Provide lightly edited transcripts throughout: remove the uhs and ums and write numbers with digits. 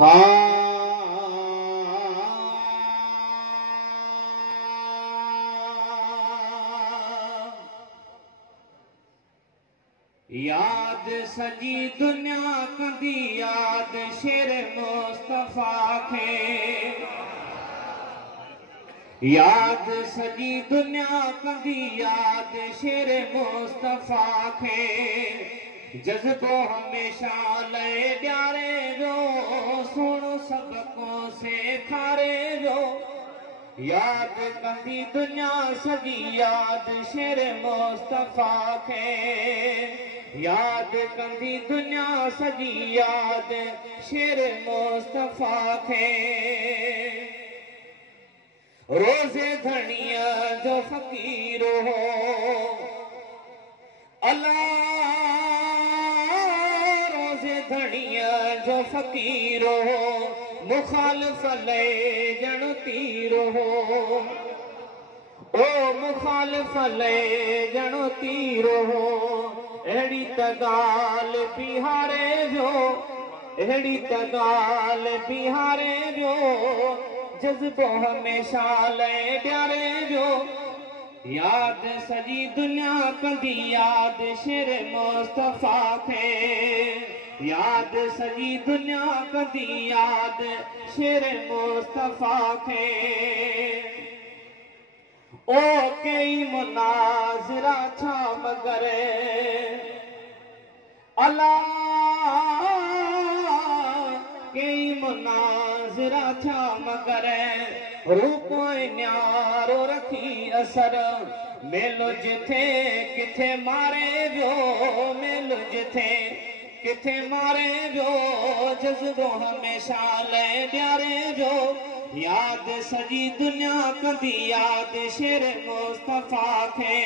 याद सजी दुनिया कंदी याद शेर मुस्तफा खे याद सजी दुनिया कंदी याद शेर मुस्तफा खे जज्बो हमेशा ले ॾियारे जो सुणो सबको सेखारे जो याद कंदी दुनिया सजी याद शेर मुस्तफा खे याद कंदी दुनिया सजी याद शेर मुस्तफा खे रोज़े धणीअ जो फ़कीर हो अल्लाह रोज़े धणीअ जो फ़कीर हो मुखालिफ़ ले ॼण तीर हो ओ मुखालिफ़ ले ॼण तीर हो अहिड़ी त ॻाल्हि बिहारे जो अहिड़ी त ॻाल्हि बिहारे जो जज़्बो हमेशा ले ॾियारे जो याद सजी दुनिया कंदी याद शेर मुस्तफा खे याद सजी दुनिया कंदी याद शेर मुस्तफा खे ओ कई मुनाज़िरा छा मगर अल्लाह कई मुनाज़िरा छा मगर रूप न्यारो रखी असर मेलो जिथे किथे मारे वियो मेलो जिथे किथे मारे वियो जज़्बो हमेशा ले ॾियारे वियो याद सजी दुनिया कंदी याद शेर मुस्तफा खे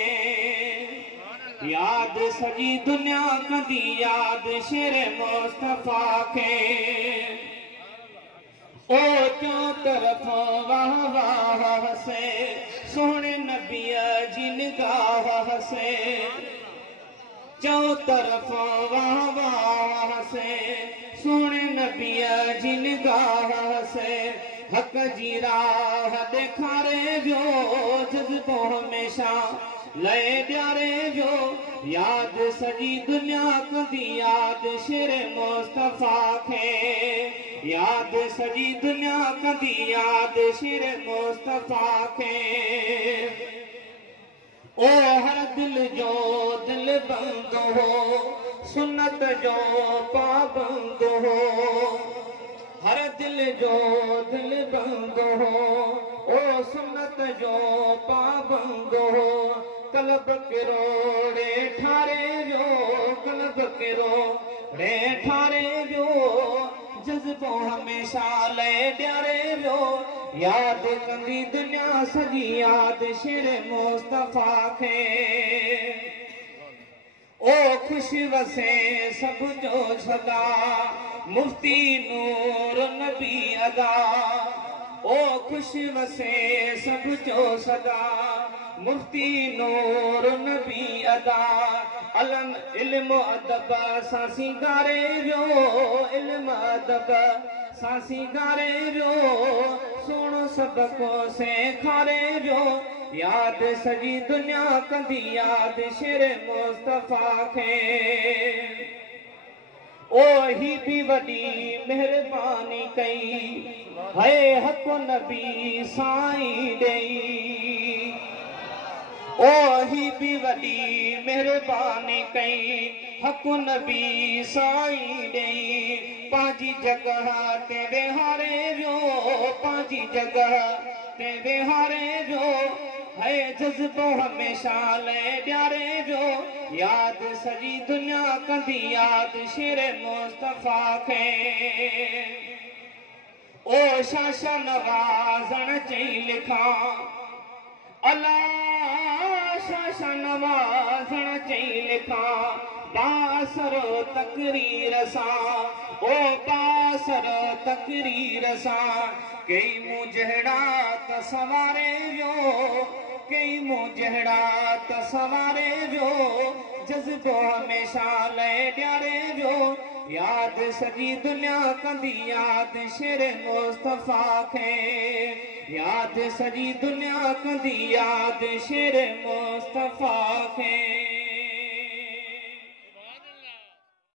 याद सजी दुनिया कंदी याद शेर मुस्तफा खे ओ चों तरफ वाह वाह हसे सोहणे नबीअ जी निगाह हसे चों तरफ वाह वाह हसे सोहणे नबीअ जी निगाह हसे हक़ जी राह ॾेखारे वियो जज़्बो हमेशा ले ॾियारे वियो याद सजी दुनिया कंदी याद शेर मुस्तफा खे याद सजी दुनिया कंदी याद शेर मुस्तफा खे ओ हर दिल जो दिल बंद हो सुन्नत जो पाबंद हो हर दिल जो दिल बंद हो ओ सुन्नत जो पाबंद हो कल्ब किरोड़े ठारे जो कल्ब किरोड़े ठारे जो जज़्बो हमेशा ले ॾियारे वियो याद कंदी दुनिया सजी याद शेर मुस्तफा खे ओ ख़ुशि वसे सब जो सदा मुफ्ती नूर नबी अदा ओ ख़ुशि वसे सब जो सदा मुफ्ती नूर नबी अदा अलम इल्म अदब सां सिंगारे वियो इल्म अदब सां सिंगारे वियो सोणो सबको सेखारे वियो याद सजी दुनिया कंदी याद शेर मुस्तफा खे ओ ही भी वॾी महिरबानी कई है हक़ नबी साईं ॾेई ओ ही भी वॾी महिरबानी कई हक़ नबी साईं ॾेई पंहिंजी जॻह ते वेहारे वियो पंहिंजी जॻह ते वेहारे वियो है जज़्बो हमेशा ले ॾियारे वियो याद सजी दुनिया कंदी याद शेर मुस्तफा खे ओ शाशा नवाज़ण चई लिखां अल्लाह शाशा नवाज़ण चई लिखां बासर तकरीर सां ओ बासर तकरीर सां कई मूं जहिड़ा त सवारे वियो कई मूं जहिड़ा त सवारे वियो जज़्बो हमेशा ले ॾियारे वियो याद सजी दुनिया कंदी याद शेर मुस्तफ़ा खे याद सजी दुनिया कंदी याद शेर मुस्तफ़ा खे